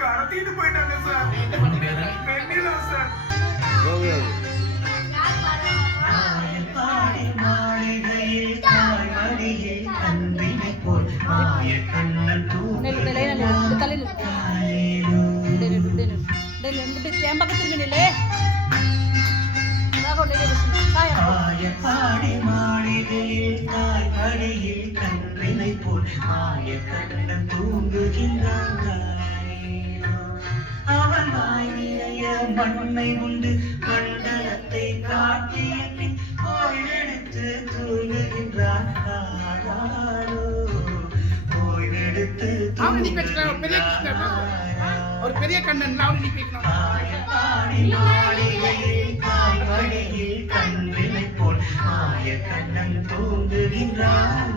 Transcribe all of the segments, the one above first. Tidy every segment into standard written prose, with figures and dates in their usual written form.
கடத்திட்டு போயிட்டாங்க சார். வெண்ணிலா சார். அவன் வாய் நிறைய மண்ணை உண்டு மண்டலத்தை காட்டிய பின் ஓய்வெடுத்து தூங்குகின்றான். ஓய்வெடுத்து ஒரு பெரிய கண்ணன் காய்கடியில் கண்ணினை போல் ஆய கண்ணன் தூங்குகின்றான்.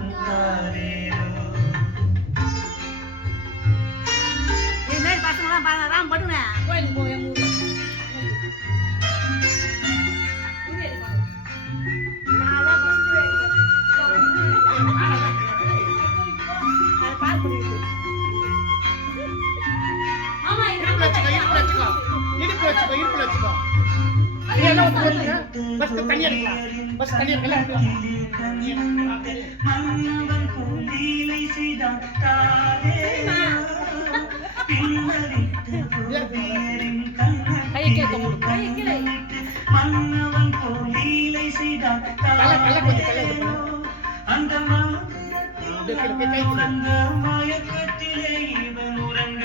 மன்னவன் பூந்தீலை செய்தான் மன்னவன் பூந்தீலை செய்தான் அந்த மயக்கத்திலே இவன் உறங்க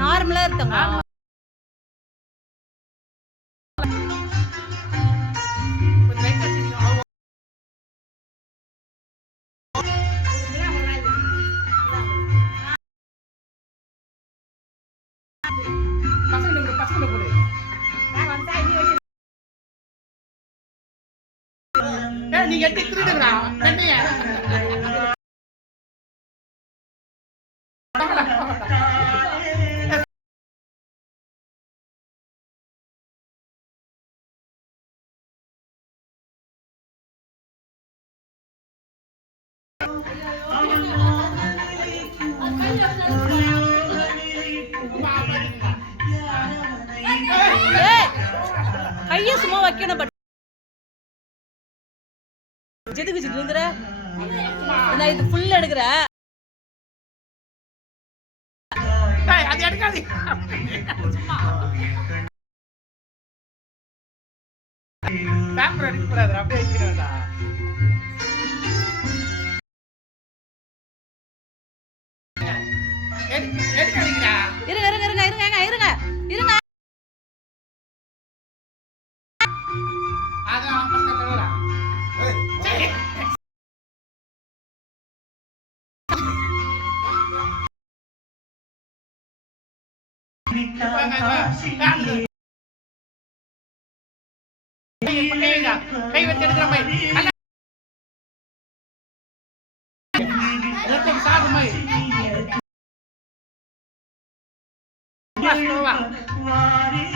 நார்மலா இருந்தோம். நீ எட்டி திருடுங்கடா பெண்ணைய கைய சும்மா வைக்கணும் பட் எதுக்கு வச்சுருங்கிற நான் இது ஃபுல் எடுக்கிறேன் அது எடுக்காது பேப்பர் அடிக்கப்படாது அப்படியே வச்சுக்கிறேன்டா எதுக்கு அடிக்கிறா இருங்க இருங்க இருங்க இருங்க இருங்க இருங்க அதான் பசங்க தருவா கை வச்சு எடுக்கிற மாதிரி சாப்பிடு மாதிரி